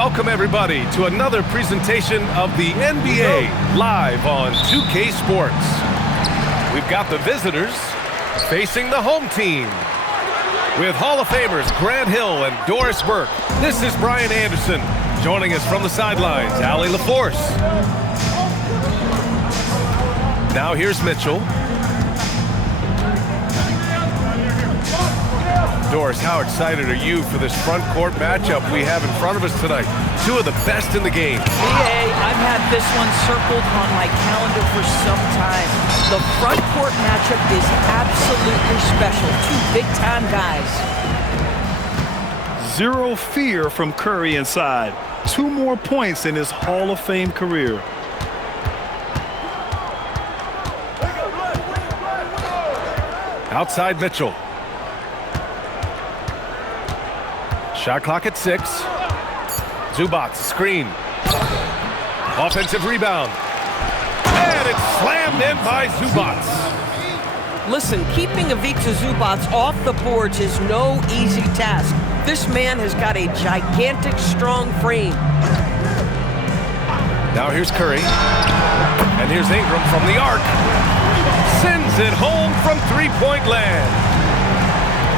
Welcome, everybody, to another presentation of the NBA live on 2K Sports. We've got the visitors facing the home team. With Hall of Famers Grant Hill and Doris Burke, this is Brian Anderson. Joining us from the sidelines, Allie LaForce. Now here's Mitchell. Doris, how excited are you for this front court matchup we have in front of us tonight? Two of the best in the game. I've had this one circled on my calendar for some time. The front court matchup is absolutely special. Two big-time guys. Zero fear from Curry inside. 2 more points in his Hall of Fame career. Outside Mitchell. Shot clock at 6. Zubac, screen. Offensive rebound. And it's slammed in by Zubac. Listen, keeping Ivica Zubac off the boards is no easy task. This man has got a gigantic, strong frame. Now here's Curry. And here's Ingram from the arc. Sends it home from three-point land.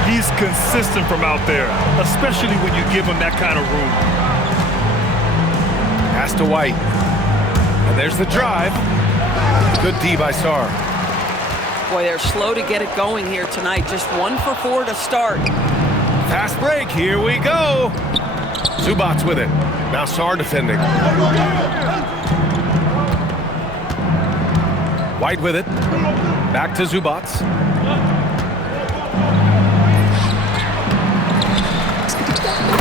He's consistent from out there, especially when you give him that kind of room. Pass to White. And there's the drive. Good D by Sarr. Boy, they're slow to get it going here tonight. Just 1 for 4 to start. Fast break. Here we go. Zubac with it. Now Sarr defending. White with it. Back to Zubac.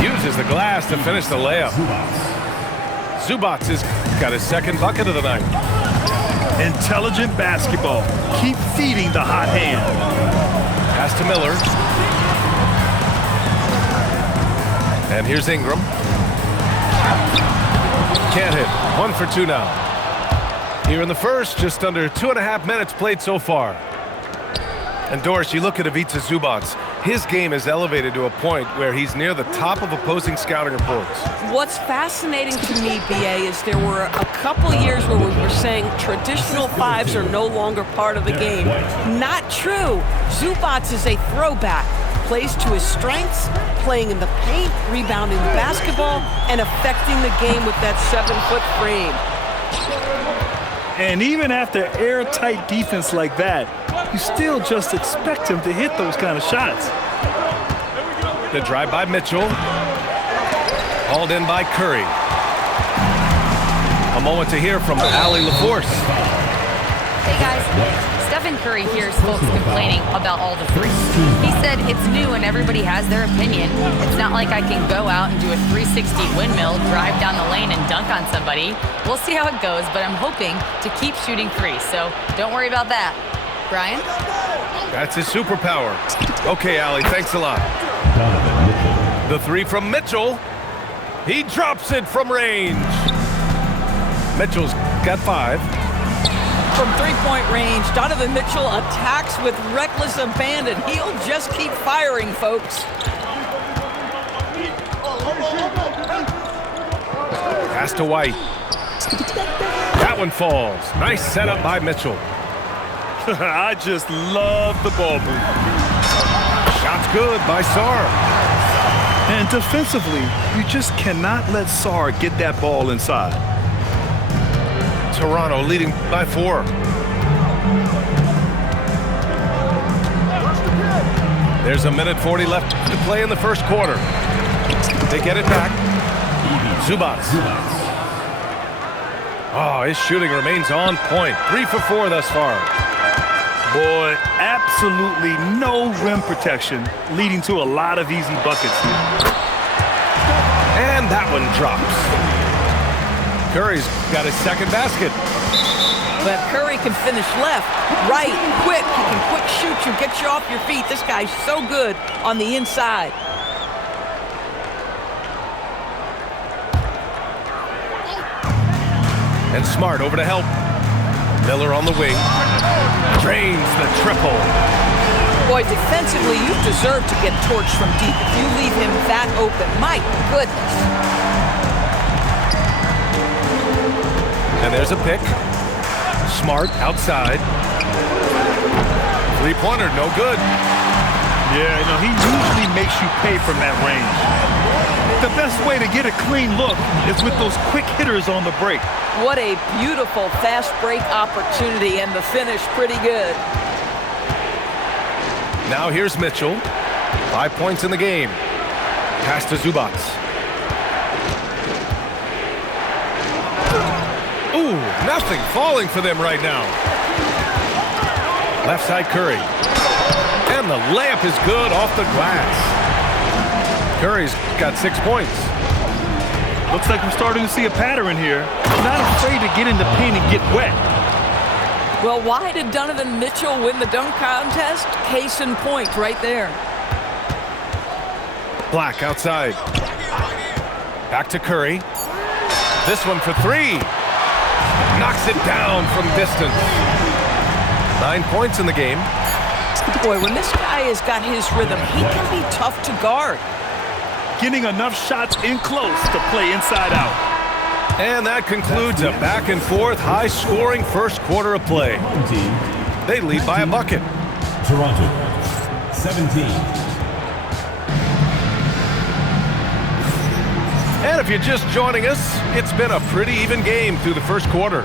Uses the glass to finish the layup. Zubac has got his second bucket of the night. Intelligent basketball. Keep feeding the hot hand. Pass to Miller. And here's Ingram. Can't hit. 1 for 2 now. Here in the first, just under 2.5 minutes played so far. And Doris, you look at Ivica Zubac. His game is elevated to a point where he's near the top of opposing scouting reports. What's fascinating to me, BA, is there were a couple years where we were saying traditional fives are no longer part of the game. Not true. Zubac is a throwback. Plays to his strengths, playing in the paint, rebounding the basketball, and affecting the game with that 7-foot frame. And even after airtight defense like that, you still just expect him to hit those kind of shots. The drive by Mitchell. Hauled in by Curry. A moment to hear from Allie LaForce. Hey guys, Stephen Curry hears folks complaining about all the threes. He said it's new and everybody has their opinion. It's not like I can go out and do a 360 windmill, drive down the lane and dunk on somebody. We'll see how it goes, but I'm hoping to keep shooting threes, so don't worry about that. Brian? That's his superpower. Okay, Allie, thanks a lot. The 3 from Mitchell. He drops it from range. Mitchell's got 5. From three-point range, Donovan Mitchell attacks with reckless abandon. He'll just keep firing, folks. Pass to White. That one falls. Nice setup by Mitchell. I just love the ball movement. Shot's good by Sarr. And defensively, you just cannot let Sarr get that ball inside. Toronto leading by 4. There's 1:40 left to play in the first quarter. They get it back. Zubac. Oh, his shooting remains on point. 3 for 4 thus far. Boy, absolutely no rim protection, leading to a lot of easy buckets here. And that one drops. Curry's got his second basket. But Curry can finish left, right, quick. He can quick shoot you, get you off your feet. This guy's so good on the inside. And Smart over to help. Miller on the wing. Drains the triple. Boy, defensively, you deserve to get torched from deep if you leave him that open. My goodness. And there's a pick. Smart outside. Three-pointer, no good. Yeah, you know, he usually makes you pay from that range. The best way to get a clean look is with those quick hitters on the break. What a beautiful fast break opportunity, and the finish pretty good. Now here's Mitchell. 5 points in the game. Pass to Zubac. Ooh, nothing falling for them right now. Left side Curry. And the layup is good off the glass. Curry's got 6 points. Looks like we're starting to see a pattern here. Not afraid to get in the paint and get wet. Well, why did Donovan Mitchell win the dunk contest? Case in point right there. Black outside. Back to Curry. This one for three. Knocks it down from distance. 9 points in the game. Boy, when this guy has got his rhythm, he can be tough to guard. Getting enough shots in close to play inside out. And that concludes a back-and-forth, high-scoring first quarter of play. They lead by a bucket. Toronto, 17. And if you're just joining us, it's been a pretty even game through the first quarter.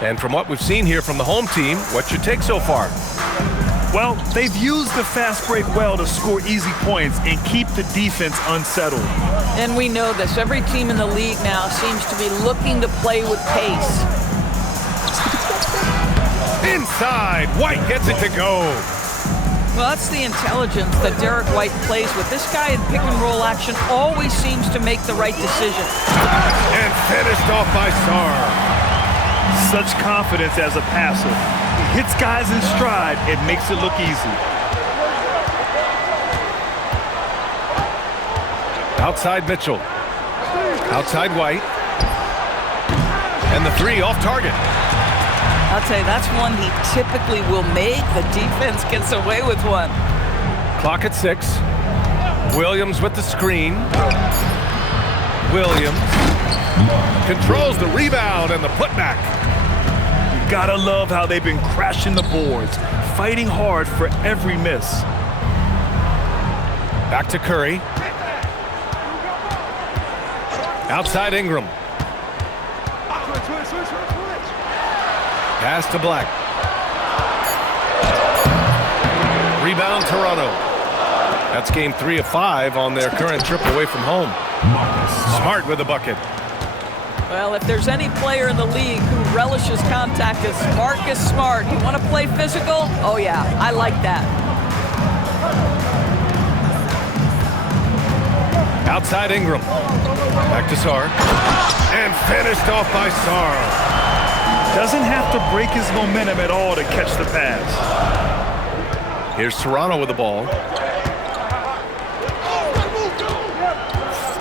And from what we've seen here from the home team, what's your take so far? Well, they've used the fast break well to score easy points and keep the defense unsettled. And we know this. Every team in the league now seems to be looking to play with pace. Inside, White gets it to go. Well, that's the intelligence that Derek White plays with. This guy in pick-and-roll action always seems to make the right decision. And finished off by Sarr. Such confidence as a passer. He hits guys in stride and makes it look easy. Outside Mitchell. Outside White. And the three off target. I'll tell you, that's one he typically will make. The defense gets away with one. Clock at 6. Williams with the screen. Williams controls the rebound and the putback. You gotta love how they've been crashing the boards, fighting hard for every miss. Back to Curry. Outside Ingram. Pass to Black. Rebound Toronto. That's game 3 of 5 on their current trip away from home. Smart with the bucket. Well, if there's any player in the league who relishes contact, it's Marcus Smart. You want to play physical? Oh yeah, I like that. Outside Ingram. Back to Sarr. And finished off by Sarr. Doesn't have to break his momentum at all to catch the pass. Here's Toronto with the ball.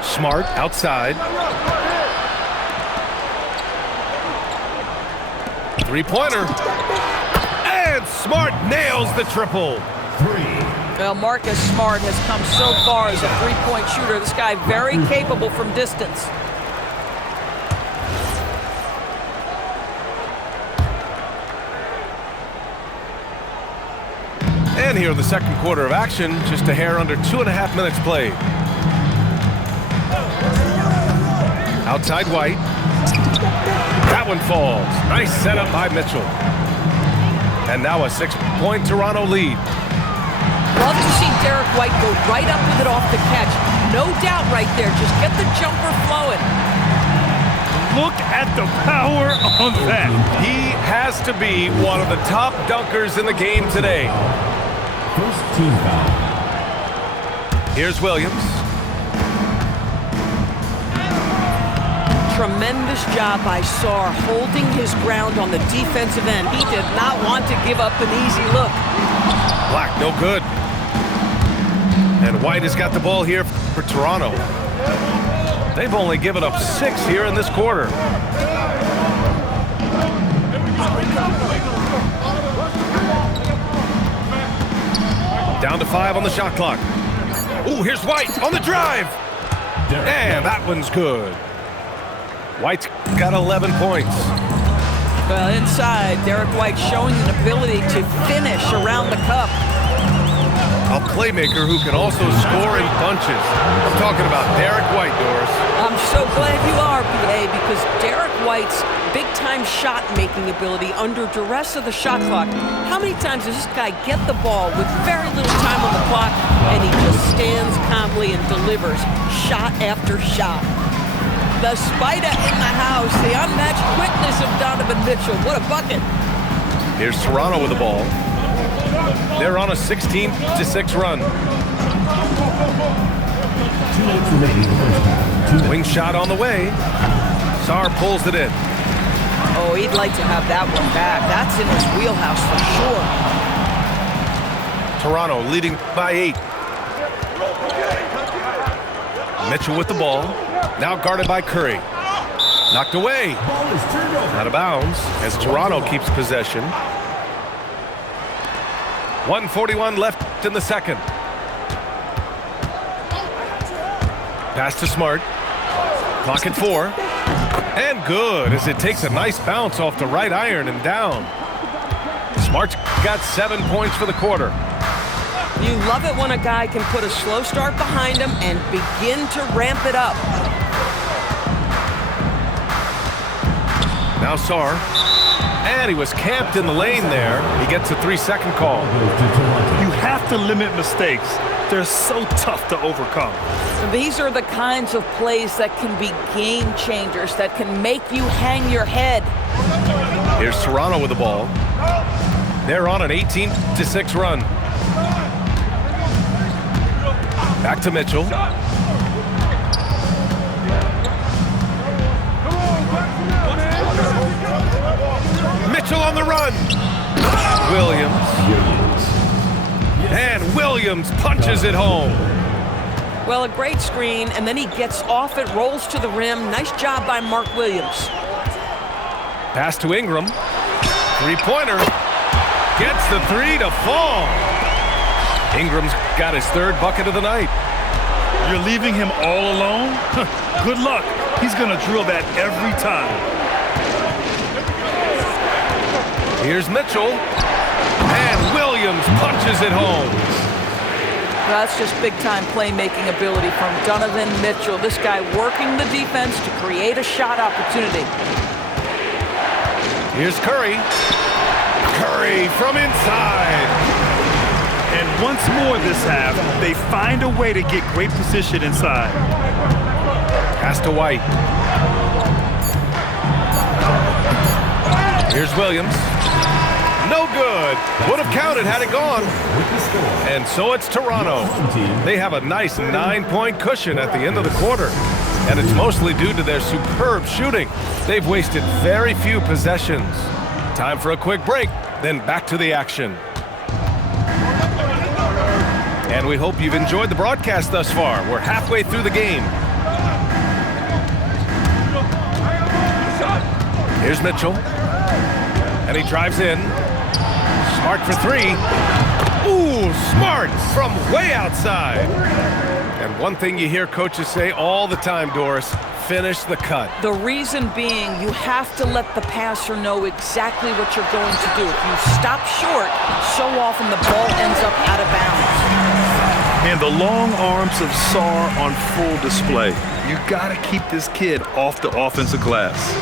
Smart outside. Three-pointer. And Smart nails the triple. Well, Marcus Smart has come so far as a three-point shooter. This guy very capable from distance. And here in the second quarter of action, just a hair under 2.5 minutes played. Outside White. That one falls. Nice setup by Mitchell. And now a 6-point Toronto lead. Love to see Derek White go right up with it off the catch. No doubt right there. Just get the jumper flowing. Look at the power on that. He has to be one of the top dunkers in the game today. First team foul. Here's Williams. Tremendous job by Sarr holding his ground on the defensive end. He did not want to give up an easy look. Black, no good. And White has got the ball here for Toronto. They've only given up 6 here in this quarter. Down to 5 on the shot clock. Ooh, here's White on the drive. And that one's good. White's got 11 points. Well, inside, Derek White showing an ability to finish around the cup. A playmaker who can also score in bunches. I'm talking about Derek White, Doris. I'm so glad you are, BA, because Derek White's big-time shot-making ability under duress of the shot clock. How many times does this guy get the ball with very little time on the clock, and he just stands calmly and delivers shot after shot? The spider in the house, the unmatched quickness of Donovan Mitchell. What a bucket. Here's Toronto with the ball. They're on a 16-6 run. 2 minutes remaining in the first half. Wing shot on the way. Sarr pulls it in. Oh, he'd like to have that one back. That's in his wheelhouse for sure. Toronto leading by 8. Mitchell with the ball. Now guarded by Curry. Knocked away. Ball is turned over. Out of bounds as Toronto keeps possession. 1:41 left in the second. Pass to Smart. Clock at 4. And good as it takes a nice bounce off the right iron and down. Smart's got 7 points for the quarter. You love it when a guy can put a slow start behind him and begin to ramp it up. Now Sarr. And he was camped in the lane there. He gets a 3-second call. You have to limit mistakes. They're so tough to overcome. These are the kinds of plays that can be game changers, that can make you hang your head. Here's Toronto with the ball. They're on an 18-6 run. Back to Mitchell. Mitchell on the run. Williams. And Williams punches it home. Well, a great screen, and then he gets off it, rolls to the rim. Nice job by Mark Williams. Pass to Ingram. Three-pointer. Gets the 3 to fall. Ingram's got his 3rd bucket of the night. You're leaving him all alone? Good luck. He's going to drill that every time. Here's Mitchell. And Williams punches it home. That's just big-time playmaking ability from Donovan Mitchell. This guy working the defense to create a shot opportunity. Here's Curry. Curry from inside. And once more this half, they find a way to get great position inside. Pass to White. Here's Williams. No good. Would have counted had it gone. And so it's Toronto. They have a nice 9-point cushion at the end of the quarter. And it's mostly due to their superb shooting. They've wasted very few possessions. Time for a quick break, then back to the action. And we hope you've enjoyed the broadcast thus far. We're halfway through the game. Here's Mitchell. And he drives in. Smart for 3. Ooh, Smart from way outside. And one thing you hear coaches say all the time, Doris, finish the cut. The reason being, you have to let the passer know exactly what you're going to do. If you stop short, so often the ball ends up out of bounds. And the long arms of Sarr on full display. You got to keep this kid off the offensive glass.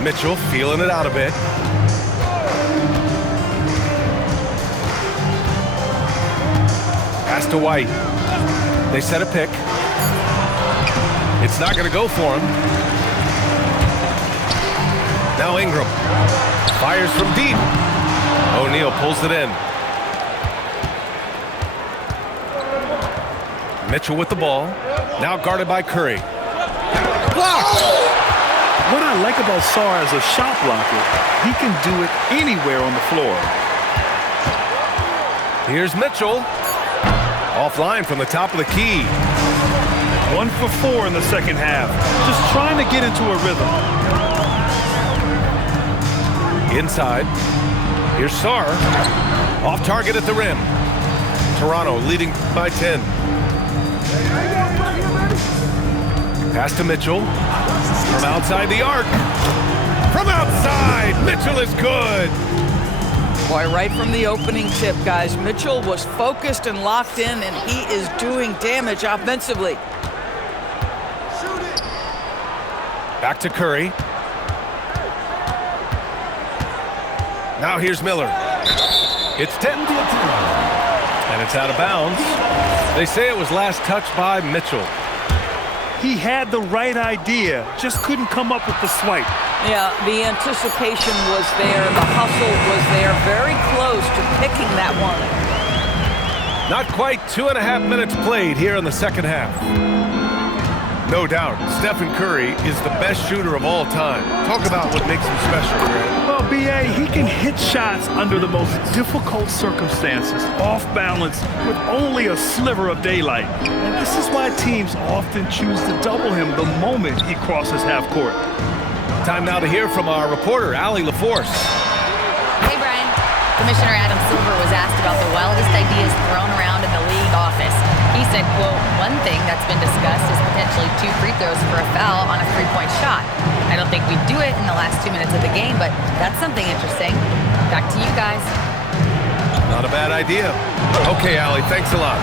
Mitchell feeling it out a bit. Pass to White. They set a pick. It's not going to go for him. Now Ingram. Fires from deep. O'Neal pulls it in. Mitchell with the ball. Now guarded by Curry. Blocked! What I like about Sarr as a shot blocker, he can do it anywhere on the floor. Here's Mitchell. Offline from the top of the key. 1 for 4 in the second half. Just trying to get into a rhythm. Inside. Here's Sarr. Off target at the rim. Toronto leading by 10. Pass to Mitchell. From outside the arc. From outside, Mitchell is good. Boy, right from the opening tip, guys, Mitchell was focused and locked in, and he is doing damage offensively. Back to Curry. Now here's Miller. It's 10. And it's out of bounds. They say it was last touched by Mitchell. He had the right idea, just couldn't come up with the swipe. Yeah, the anticipation was there, the hustle was there, very close to picking that one. Not quite 2.5 minutes played here in the second half. No doubt, Stephen Curry is the best shooter of all time. Talk about what makes him special, Grant. Well, B.A., he can hit shots under the most difficult circumstances, off balance, with only a sliver of daylight. And this is why teams often choose to double him the moment he crosses half court. Time now to hear from our reporter, Allie LaForce. Hey, Brian. Commissioner Adam Silver was asked about the wildest ideas thrown around in the league office. He said, quote, one thing that's been discussed is potentially 2 free throws for a foul on a 3-point shot. I don't think we'd do it in the last 2 minutes of the game, but that's something interesting. Back to you guys. Not a bad idea. Okay, Allie, thanks a lot.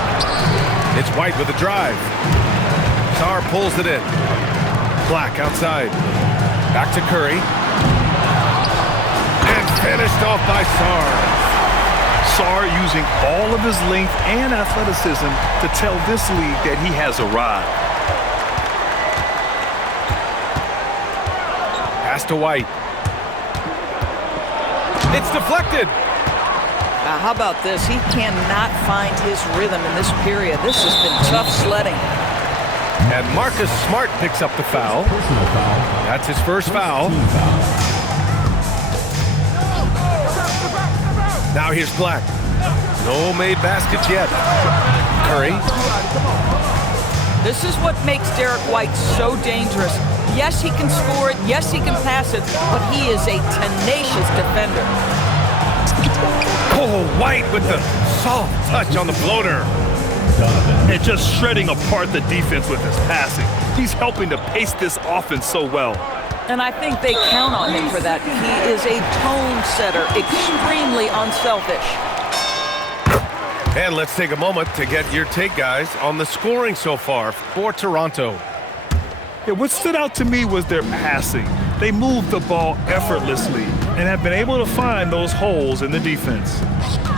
It's White with a drive. Sarr pulls it in. Black outside. Back to Curry. And finished off by Sarr. Sarr using all of his length and athleticism to tell this league that he has arrived. Pass to White. It's deflected. Now, how about this? He cannot find his rhythm in this period. This has been tough sledding. And Marcus Smart picks up the foul. Personal foul. That's his first foul. Team foul. Now here's Black. No made baskets yet. Curry. This is what makes Derek White so dangerous. Yes, he can score it. Yes, he can pass it. But he is a tenacious defender. Oh, White with the soft touch on the floater. And just shredding apart the defense with his passing. He's helping to pace this offense so well. And I think they count on him for that. He is a tone setter, extremely unselfish. And let's take a moment to get your take, guys, on the scoring so far for Toronto. Yeah, what stood out to me was their passing. They moved the ball effortlessly and have been able to find those holes in the defense.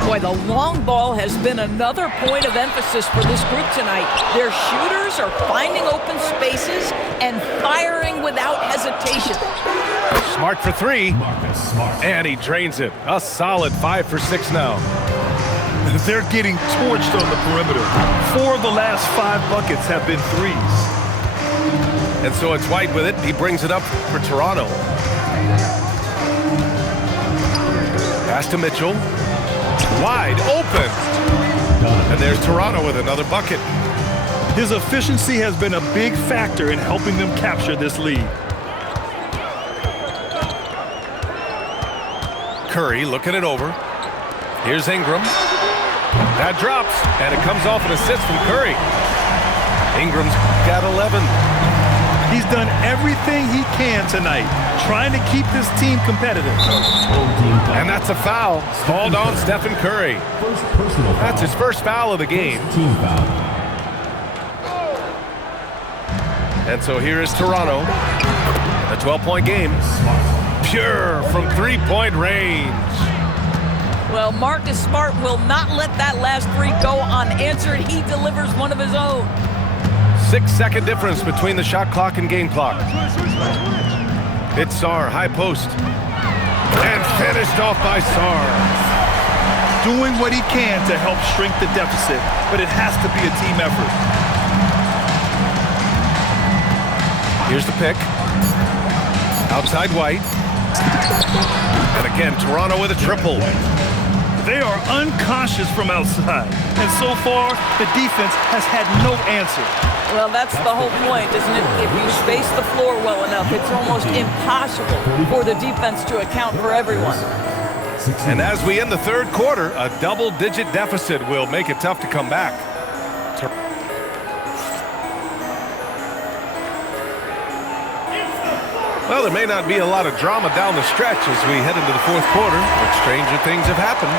Boy, the long ball has been another point of emphasis for this group tonight. Their shooters are finding open spaces and firing without hesitation. Smart for 3. Marcus Smart. And he drains it. A solid 5 for 6 now. They're getting torched on the perimeter. 4 of the last 5 buckets have been threes. And so it's White with it. He brings it up for Toronto. Pass to Mitchell. Wide open. And there's Toronto with another bucket. His efficiency has been a big factor in helping them capture this lead. Curry looking it over. Here's Ingram. That drops, and it comes off an assist from Curry. Ingram's got 11. He's done everything he can tonight, trying to keep this team competitive. And that's a foul called on Stephen Curry. First personal foul. That's his first foul of the game. Team foul. And so here is Toronto. A 12-point game. Pure from 3-point range. Well, Marcus Smart will not let that last 3 go unanswered. He delivers one of his own. 6-second difference between the shot clock and game clock. It's Sarr, high post. And finished off by Sarr. Doing what he can to help shrink the deficit, but it has to be a team effort. Here's the pick. Outside White. And again, Toronto with a triple. They are unconscious from outside, and so far, the defense has had no answer. Well, that's the whole point, isn't it? If you space the floor well enough, it's almost impossible for the defense to account for everyone. And as we end the third quarter, a double-digit deficit will make it tough to come back. Well, there may not be a lot of drama down the stretch as we head into the fourth quarter, but stranger things have happened.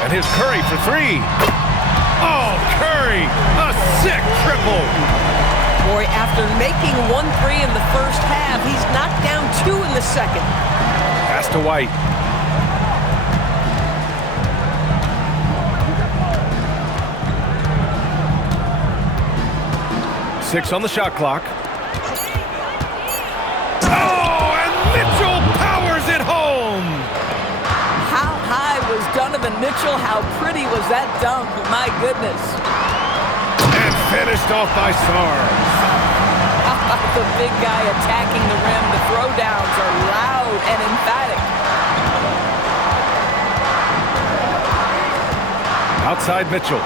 And here's Curry for three. Oh, Curry, a sick triple. Boy, after making 1-3 in the first half, he's knocked down 2 in the second. Pass to White. Six on the shot clock. Oh, and Mitchell powers it home. How high was Donovan Mitchell? How pretty was that dunk? My goodness. And finished off by Sarr. The big guy attacking the rim. The throwdowns are loud and emphatic. Outside Mitchell.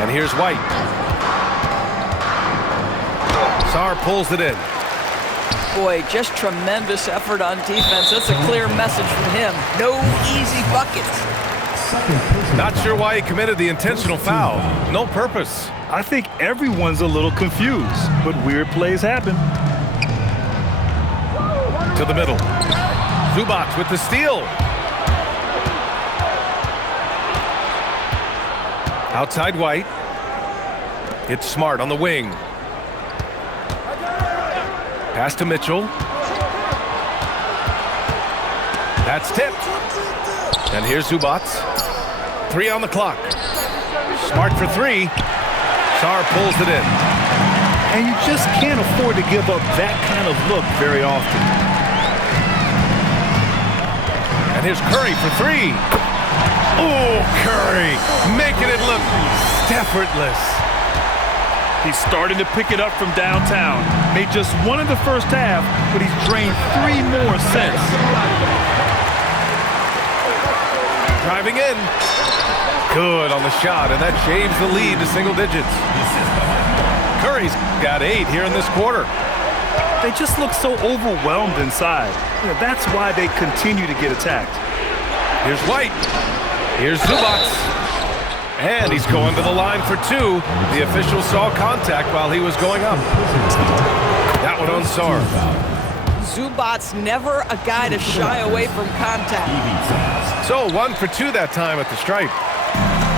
And here's White. Sarr pulls it in. Boy, just tremendous effort on defense. That's a clear message from him. No easy buckets. Not sure why he committed the intentional foul. No purpose. I think everyone's a little confused, but weird plays happen. To the middle. Zubac with the steal. Outside White. It's Smart on the wing. Pass to Mitchell. That's tipped. And here's Zubac. 3 on the clock. Smart for 3. Sarr pulls it in. And you just can't afford to give up that kind of look very often. And here's Curry for 3. Oh, Curry making it look effortless. He's starting to pick it up from downtown. Made just 1 in the first half, but he's drained 3 more since. Driving in. Good on the shot, and that shaves the lead to single digits. Curry's got 8 here in this quarter. They just look so overwhelmed inside. You know, that's why they continue to get attacked. Here's White. Here's Zubac. And he's going to the line for 2. The official saw contact while he was going up. That one on Sarr. Zubac's never a guy to shy away from contact. So 1 for 2 that time at the stripe.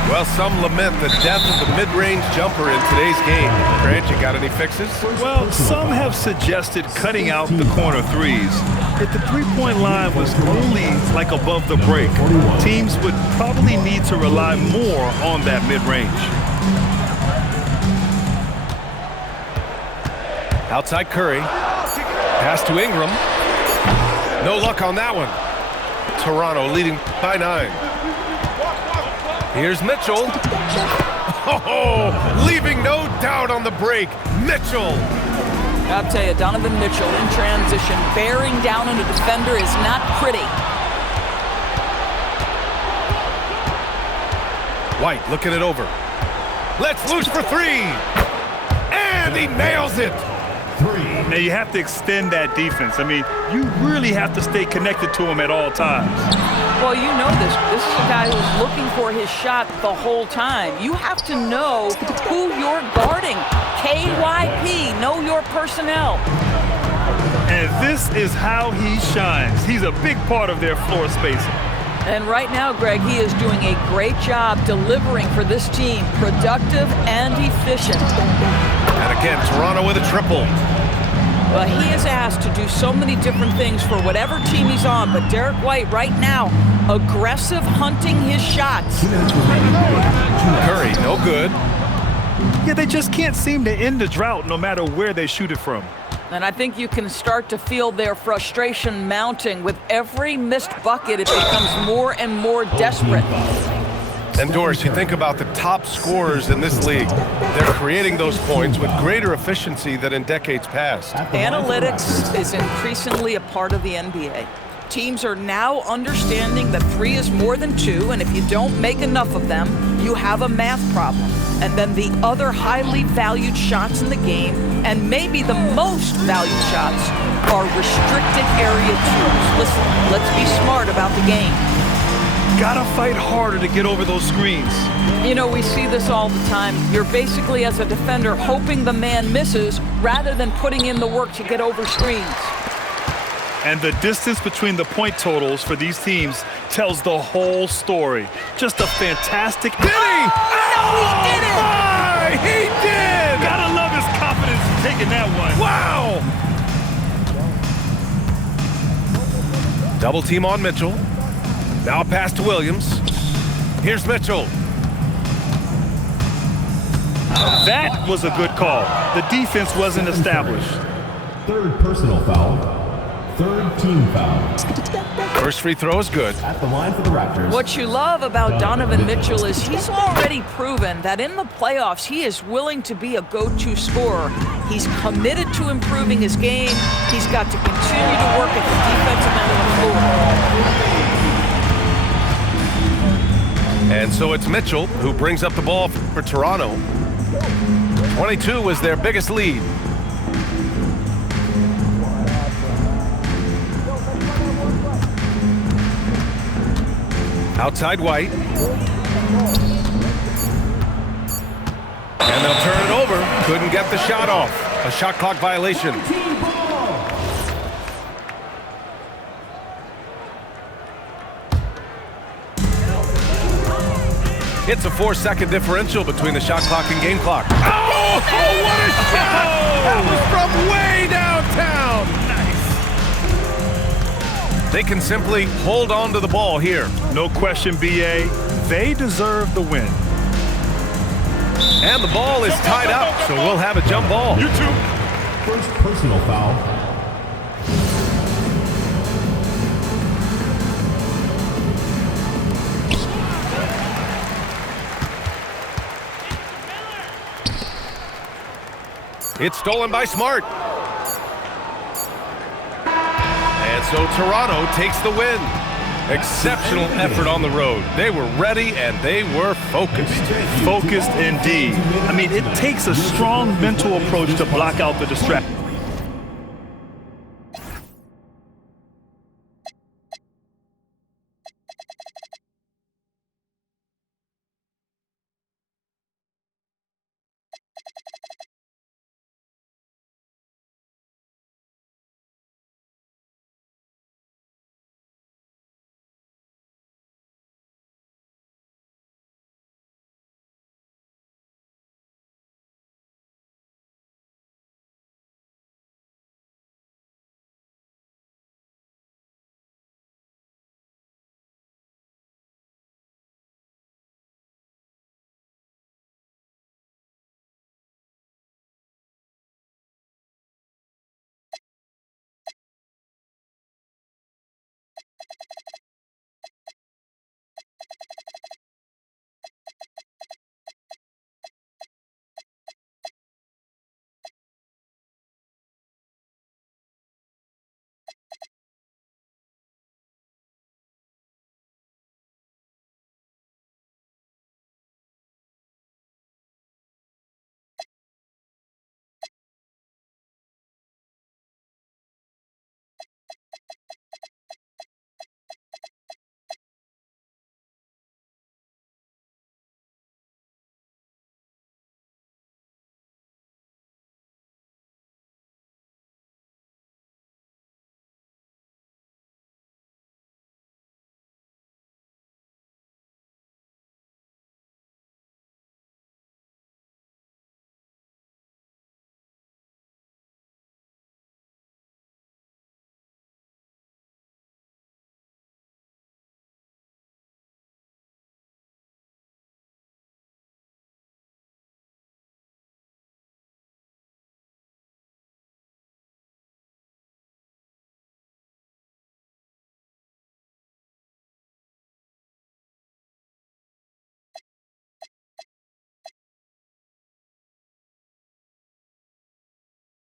Well, some lament the death of the mid-range jumper in today's game. Grant, you got any fixes? Well, some have suggested cutting out the corner threes. If the three-point line was only like above the break, teams would probably need to rely more on that mid-range. Outside Curry. Pass to Ingram. No luck on that one. Toronto leading by 9. Here's Mitchell. Oh, leaving no doubt on the break. Mitchell. I'll tell you, Donovan Mitchell in transition, bearing down on a defender is not pretty. White looking it over. Let's loose for 3. And he nails it. Now you have to extend that defense. I mean, you really have to stay connected to him at all times. Well, you know this. This is a guy who's looking for his shot the whole time. You have to know who you're guarding. KYP, know your personnel. And this is how he shines. He's a big part of their floor spacing. And right now, Greg, he is doing a great job delivering for this team, productive and efficient. And again, Toronto with a triple. Well, he is asked to do so many different things for whatever team he's on, but Derek White right now, aggressive hunting his shots. Curry, no good. Yeah, they just can't seem to end the drought no matter where they shoot it from. And I think you can start to feel their frustration mounting. With every missed bucket, it becomes more and more desperate. And Doris, you think about the top scorers in this league. They're creating those points with greater efficiency than in decades past. Analytics is increasingly a part of the NBA. Teams are now understanding that 3 is more than 2, and if you don't make enough of them, you have a math problem. And then the other highly valued shots in the game, and maybe the most valued shots, are restricted area 2s. Listen, let's be smart about the game. Gotta fight harder to get over those screens. You know, we see this all the time. You're basically, as a defender, hoping the man misses rather than putting in the work to get over screens. And the distance between the point totals for these teams tells the whole story. Just a fantastic... Did he? Oh, he did it! My, he did! Gotta love his confidence taking that one. Wow! Double team on Mitchell. Now a pass to Williams. Here's Mitchell. That was a good call. The defense wasn't established. Third personal foul. Third team foul. First free throw is good. At the line for the Raptors. What you love about Donovan Mitchell is he's already proven that in the playoffs he is willing to be a go-to scorer. He's committed to improving his game. He's got to continue to work at the defensive end of the floor. And so it's Mitchell who brings up the ball for Toronto. 22 was their biggest lead. Outside White. And they'll turn it over. Couldn't get the shot off. A shot clock violation. It's a 4-second differential between the shot clock and game clock. Oh, what a shot! That was from way downtown. Nice. They can simply hold on to the ball here. No question, BA. They deserve the win. And the ball is tied up, so we'll have a jump ball. You too. First personal foul. It's stolen by Smart. And so Toronto takes the win. Exceptional effort on the road. They were ready and they were focused. Focused indeed. I mean, it takes a strong mental approach to block out the distraction.